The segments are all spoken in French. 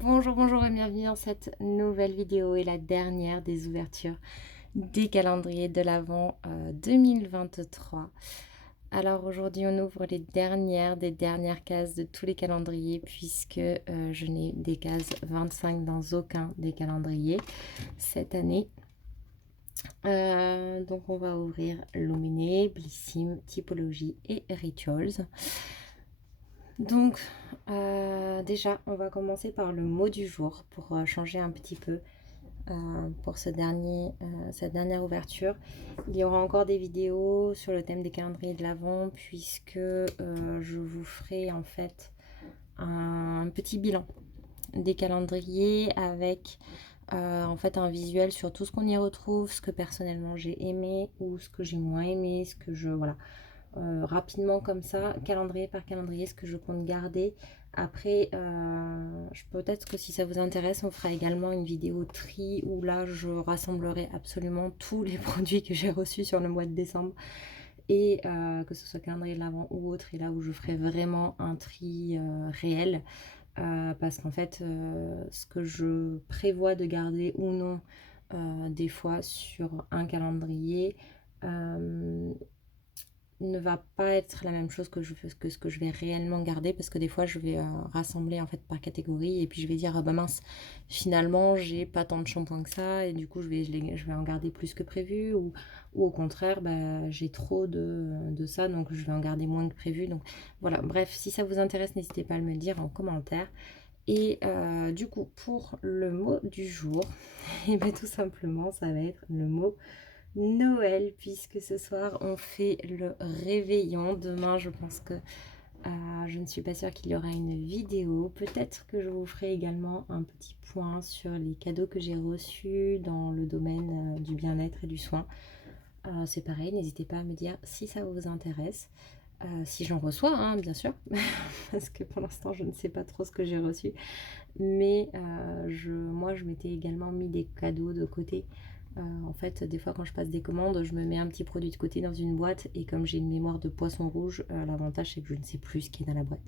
Bonjour, bonjour et bienvenue dans cette nouvelle vidéo et la dernière des ouvertures des calendriers de l'Avent 2023. Alors aujourd'hui, on ouvre les dernières des dernières cases de tous les calendriers puisque je n'ai des cases 25 dans aucun des calendriers cette année. Donc on va ouvrir Luminé, Blissim, Typologie et Rituals. Donc, déjà, on va commencer par le mot du jour pour changer un petit peu pour cette dernière ouverture. Il y aura encore des vidéos sur le thème des calendriers de l'Avent puisque je vous ferai en fait un petit bilan des calendriers avec en fait un visuel sur tout ce qu'on y retrouve, ce que personnellement j'ai aimé ou ce que j'ai moins aimé, ce que je... Voilà. Rapidement comme ça, calendrier par calendrier, ce que je compte garder. Après, peut-être que si ça vous intéresse, on fera également une vidéo tri où là, je rassemblerai absolument tous les produits que j'ai reçus sur le mois de décembre. Et que ce soit calendrier de l'Avent ou autre, et là où je ferai vraiment un tri réel. Parce qu'en fait, ce que je prévois de garder ou non, des fois sur un calendrier, ne va pas être la même chose que ce que je vais réellement garder, parce que des fois je vais rassembler en fait par catégorie et puis je vais dire ah bah mince, finalement j'ai pas tant de shampoing que ça et du coup je vais en garder plus que prévu, ou au contraire bah, j'ai trop de ça donc je vais en garder moins que prévu. Donc voilà, bref, si ça vous intéresse, n'hésitez pas à me le dire en commentaire. Et du coup, pour le mot du jour, et bien tout simplement, ça va être le mot Noël, puisque ce soir on fait le réveillon. Demain, je pense que je ne suis pas sûre qu'il y aura une vidéo. Peut-être que je vous ferai également un petit point sur les cadeaux que j'ai reçus dans le domaine du bien-être et du soin. C'est pareil, n'hésitez pas à me dire si ça vous intéresse. Si j'en reçois, hein, bien sûr, parce que pour l'instant je ne sais pas trop ce que j'ai reçu. Mais moi, je m'étais également mis des cadeaux de côté. En fait, des fois, quand je passe des commandes, je me mets un petit produit de côté dans une boîte. Et comme j'ai une mémoire de poisson rouge, l'avantage, c'est que je ne sais plus ce qui est dans la boîte.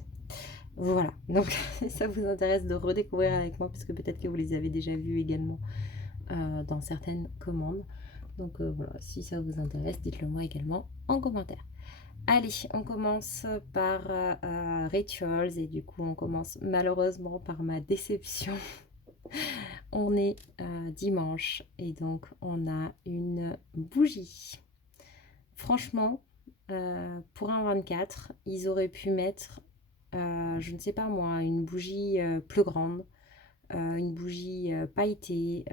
Voilà. Donc, si ça vous intéresse de redécouvrir avec moi, parce que peut-être que vous les avez déjà vus également dans certaines commandes. Donc, voilà. Si ça vous intéresse, dites-le moi également en commentaire. Allez, on commence par Rituals et du coup on commence malheureusement par ma déception. On est dimanche et donc on a une bougie. Franchement, pour un 24, ils auraient pu mettre, je ne sais pas moi, une bougie plus grande, une bougie pailletée,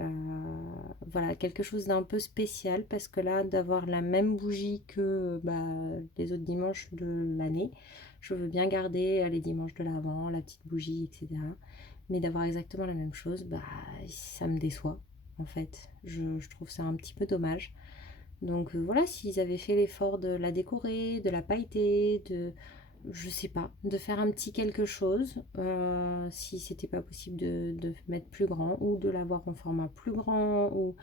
voilà, quelque chose d'un peu spécial, parce que là, d'avoir la même bougie que bah, les autres dimanches de l'année, je veux bien garder les dimanches de l'Avent, la petite bougie, etc. Mais d'avoir exactement la même chose, bah, ça me déçoit, en fait. Je trouve ça un petit peu dommage. Donc voilà, s'ils avaient fait l'effort de la décorer, de la pailleter, je sais pas, de faire un petit quelque chose, si c'était pas possible de mettre plus grand, ou de l'avoir en format plus grand, ou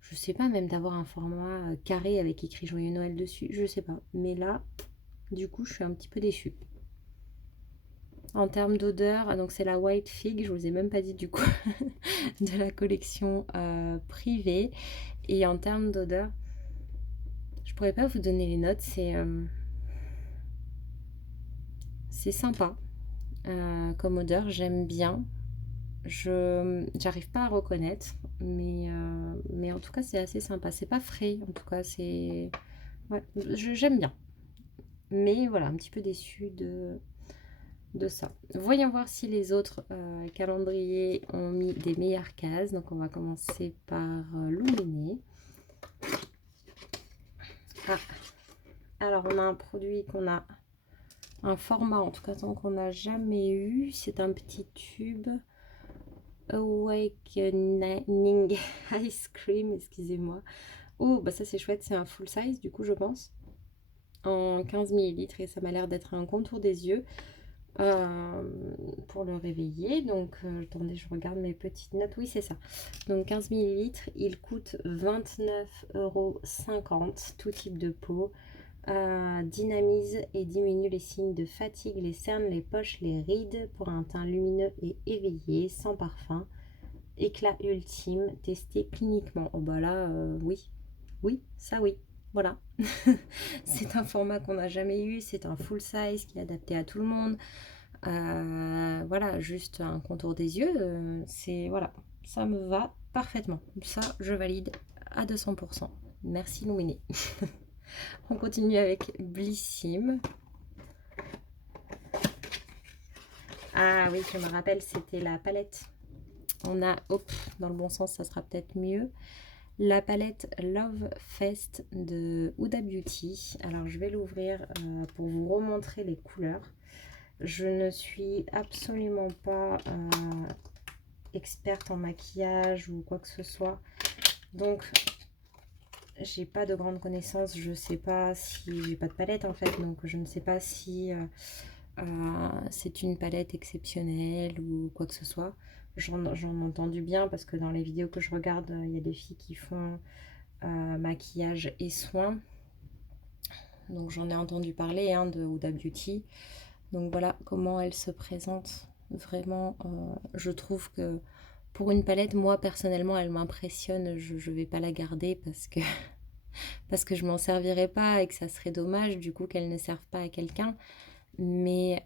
je sais pas, même d'avoir un format carré avec écrit Joyeux Noël dessus, je sais pas. Mais là, du coup, je suis un petit peu déçue. En termes d'odeur, donc c'est la White Fig, je vous ai même pas dit du coup, de la collection privée. Et en termes d'odeur, je pourrais pas vous donner les notes, c'est sympa comme odeur, j'aime bien. J'arrive pas à reconnaître, mais en tout cas c'est assez sympa. C'est pas frais, en tout cas c'est... Ouais, j'aime bien. Mais voilà, un petit peu déçue de ça. Voyons voir si les autres calendriers ont mis des meilleures cases. Donc on va commencer par Luminé. Ah, alors on a un produit qu'on a... Un format en tout cas tant qu'on n'a jamais eu. C'est un petit tube Awakening Ice Cream, excusez-moi. Oh, bah ça c'est chouette, c'est un full size du coup je pense, en 15 millilitres, et ça m'a l'air d'être un contour des yeux pour le réveiller. Donc attendez, je regarde mes petites notes, oui c'est ça. Donc 15 millilitres, il coûte 29,50 €, tout type de peau. Dynamise et diminue les signes de fatigue, les cernes, les poches, les rides pour un teint lumineux et éveillé, sans parfum. Éclat ultime, testé cliniquement. Oh bah là, oui. Oui, ça oui. Voilà. C'est un format qu'on n'a jamais eu. C'est un full size qui est adapté à tout le monde. Voilà, juste un contour des yeux. C'est voilà, ça me va parfaitement. Ça, je valide à 200%. Merci Louminé. On continue avec Blissim. Ah oui, je me rappelle, c'était la palette. On a, hop, dans le bon sens, ça sera peut-être mieux. La palette Love Fest de Huda Beauty. Alors, je vais l'ouvrir pour vous remontrer les couleurs. Je ne suis absolument pas experte en maquillage ou quoi que ce soit. Donc, j'ai pas de grandes connaissances. Je sais pas si... J'ai pas de palette en fait. Donc, je ne sais pas si c'est une palette exceptionnelle ou quoi que ce soit. J'en ai entendu bien parce que dans les vidéos que je regarde, il y a des filles qui font maquillage et soins. Donc j'en ai entendu parler de Huda Beauty. Donc voilà comment elle se présente. Vraiment, je trouve que pour une palette, moi personnellement, elle m'impressionne. Je vais pas la garder parce que je m'en servirai pas et que ça serait dommage du coup qu'elle ne serve pas à quelqu'un. Mais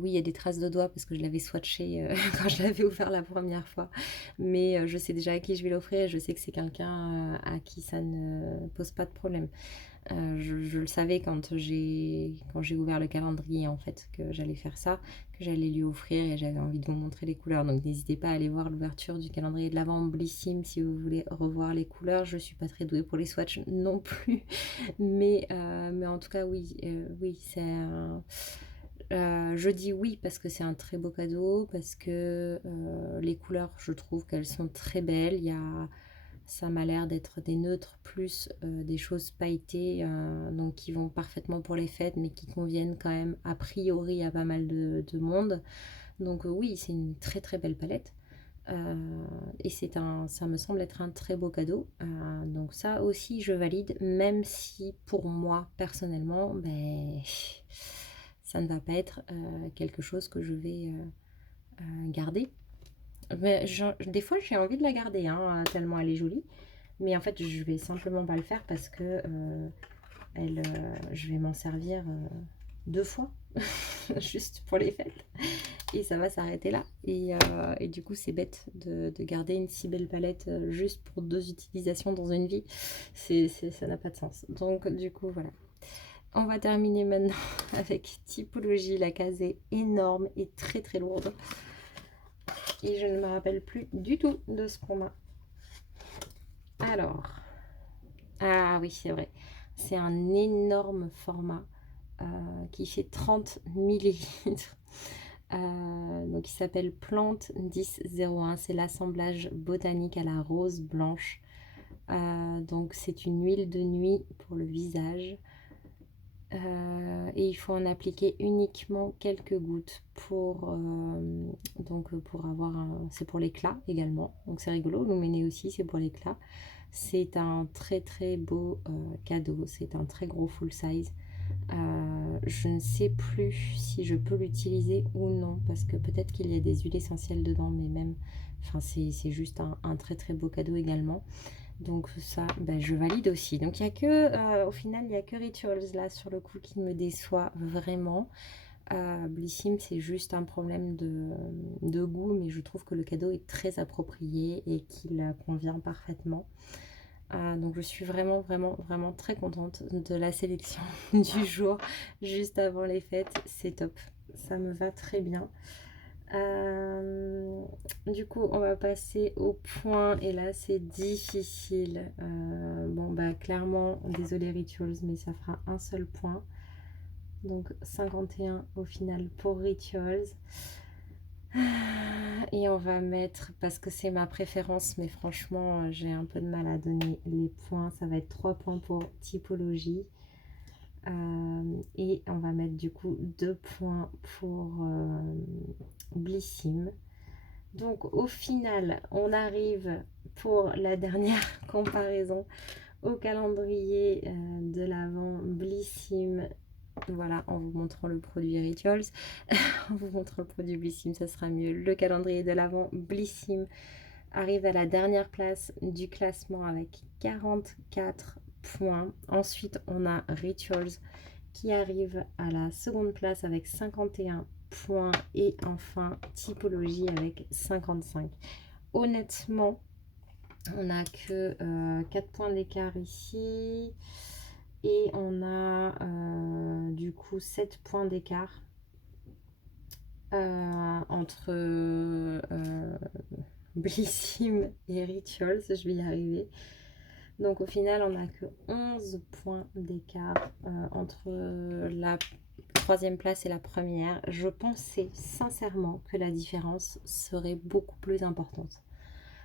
oui, il y a des traces de doigts parce que je l'avais swatché quand je l'avais ouvert la première fois. Mais je sais déjà à qui je vais l'offrir. Je sais que c'est quelqu'un à qui ça ne pose pas de problème. Je le savais quand j'ai ouvert le calendrier en fait que j'allais faire ça, que j'allais lui offrir et j'avais envie de vous montrer les couleurs. Donc n'hésitez pas à aller voir l'ouverture du calendrier de l'Avent Blissim si vous voulez revoir les couleurs. Je suis pas très douée pour les swatchs non plus, mais en tout cas oui, oui c'est je dis oui parce que c'est un très beau cadeau, parce que les couleurs, je trouve qu'elles sont très belles. Ça m'a l'air d'être des neutres plus des choses pailletées, donc qui vont parfaitement pour les fêtes, mais qui conviennent quand même a priori à pas mal de monde. Donc oui, c'est une très très belle palette. Et ça me semble être un très beau cadeau. Donc ça aussi, je valide, même si pour moi, personnellement, ben, ça ne va pas être quelque chose que je vais garder. Mais des fois, j'ai envie de la garder, tellement elle est jolie. Mais en fait, je vais simplement pas le faire parce que je vais m'en servir 2 fois, juste pour les fêtes. Et ça va s'arrêter là. Et du coup, c'est bête de garder une si belle palette juste pour 2 utilisations dans une vie. Ça n'a pas de sens. Donc, du coup, voilà. On va terminer maintenant avec Typologie. La case est énorme et très très lourde. Et je ne me rappelle plus du tout de ce format. Alors, ah oui, c'est vrai. C'est un énorme format qui fait 30 millilitres. Donc, il s'appelle Plante 1001. C'est l'assemblage botanique à la rose blanche. Donc, c'est une huile de nuit pour le visage. Et il faut en appliquer uniquement quelques gouttes pour avoir c'est pour l'éclat également, donc c'est rigolo. Luminé aussi, c'est pour l'éclat. C'est un très très beau cadeau, c'est un très gros full size. Je ne sais plus si je peux l'utiliser ou non, parce que peut-être qu'il y a des huiles essentielles dedans, mais même, enfin c'est juste un très très beau cadeau également. Donc ça, ben, je valide aussi. Donc il y a que, au final, il n'y a que Rituals là sur le coup qui me déçoit vraiment. Blissim, c'est juste un problème de goût, mais je trouve que le cadeau est très approprié et qu'il convient parfaitement. Donc je suis vraiment, vraiment, vraiment très contente de la sélection du jour, juste avant les fêtes. C'est top, ça me va très bien. Du coup, on va passer au point, et là c'est difficile. Bon, bah clairement, désolé Rituals, mais ça fera un seul point. Donc 51 au final pour Rituals. Et on va mettre, parce que c'est ma préférence, mais franchement, j'ai un peu de mal à donner les points. Ça va être 3 points pour Typologie. Et on va mettre du coup 2 points pour Blissim. Donc au final, on arrive pour la dernière comparaison au calendrier de l'Avent Blissim. Voilà, en vous montrant le produit Rituals, en vous montrant le produit Blissim, ça sera mieux. Le calendrier de l'Avent Blissim arrive à la dernière place du classement avec 44 points. Ensuite, on a Rituals qui arrive à la seconde place avec 51 points. Et enfin, Typologie avec 55. Honnêtement, on n'a que 4 points d'écart ici. Et on a du coup 7 points d'écart entre Blissim et Rituals. Je vais y arriver. Donc au final, on n'a que 11 points d'écart entre la troisième place et la première. Je pensais sincèrement que la différence serait beaucoup plus importante.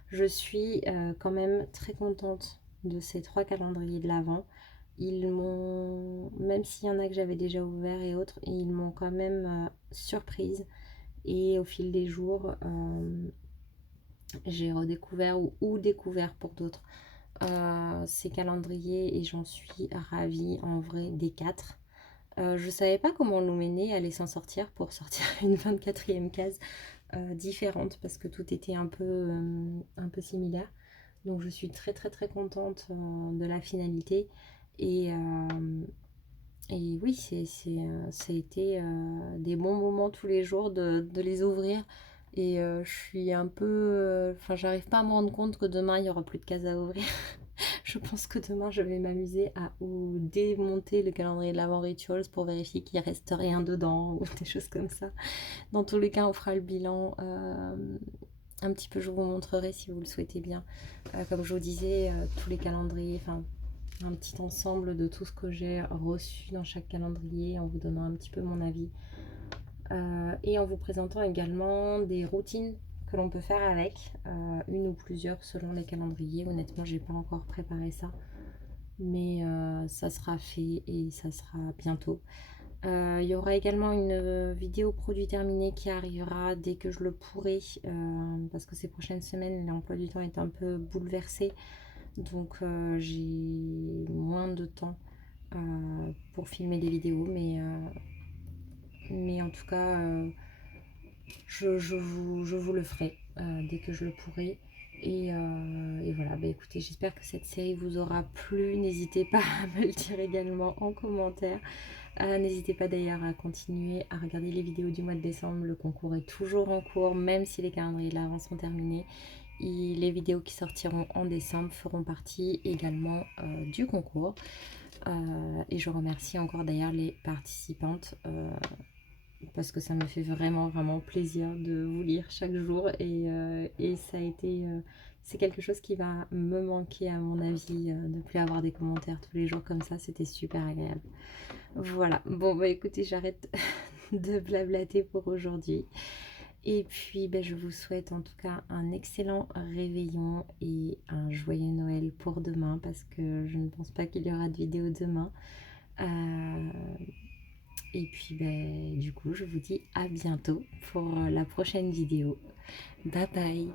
Je suis quand même très contente de ces 3 calendriers de l'Avent. Ils m'ont, même s'il y en a que j'avais déjà ouvert et autres, ils m'ont quand même surprise. Et au fil des jours, j'ai redécouvert ou découvert pour d'autres ces calendriers et j'en suis ravie en vrai des 4. Je savais pas comment Lumené allait s'en sortir pour sortir une 24e case différente parce que tout était un peu similaire. Donc je suis très très très contente de la finalité et oui, ça a été des bons moments tous les jours de les ouvrir. Et je suis un peu... Enfin, j'arrive pas à me rendre compte que demain, il y aura plus de cases à ouvrir. Je pense que demain, je vais m'amuser à ou démonter le calendrier de l'Avent Rituals pour vérifier qu'il reste rien dedans ou des choses comme ça. Dans tous les cas, on fera le bilan un petit peu. Je vous montrerai si vous le souhaitez bien. Comme je vous disais, tous les calendriers, enfin un petit ensemble de tout ce que j'ai reçu dans chaque calendrier en vous donnant un petit peu mon avis et en vous présentant également des routines que l'on peut faire avec, une ou plusieurs selon les calendriers. Honnêtement, j'ai pas encore préparé ça, mais ça sera fait et ça sera bientôt. Il y aura également une vidéo produit terminé qui arrivera dès que je le pourrai, parce que ces prochaines semaines, l'emploi du temps est un peu bouleversé. Donc j'ai moins de temps pour filmer des vidéos, mais en tout cas, je vous le ferai dès que je le pourrai. Et voilà, bah écoutez, j'espère que cette série vous aura plu. N'hésitez pas à me le dire également en commentaire. N'hésitez pas d'ailleurs à continuer à regarder les vidéos du mois de décembre. Le concours est toujours en cours, même si les calendriers de l'Avent sont terminés. Et les vidéos qui sortiront en décembre feront partie également du concours. Et je remercie encore d'ailleurs les participantes parce que ça me fait vraiment vraiment plaisir de vous lire chaque jour et ça a été c'est quelque chose qui va me manquer à mon avis, de plus avoir des commentaires tous les jours comme ça, c'était super agréable. Voilà, bon bah écoutez, j'arrête de blablater pour aujourd'hui. Et puis je vous souhaite en tout cas un excellent réveillon et un joyeux Noël pour demain parce que je ne pense pas qu'il y aura de vidéo demain. Et puis du coup je vous dis à bientôt pour la prochaine vidéo. Bye bye.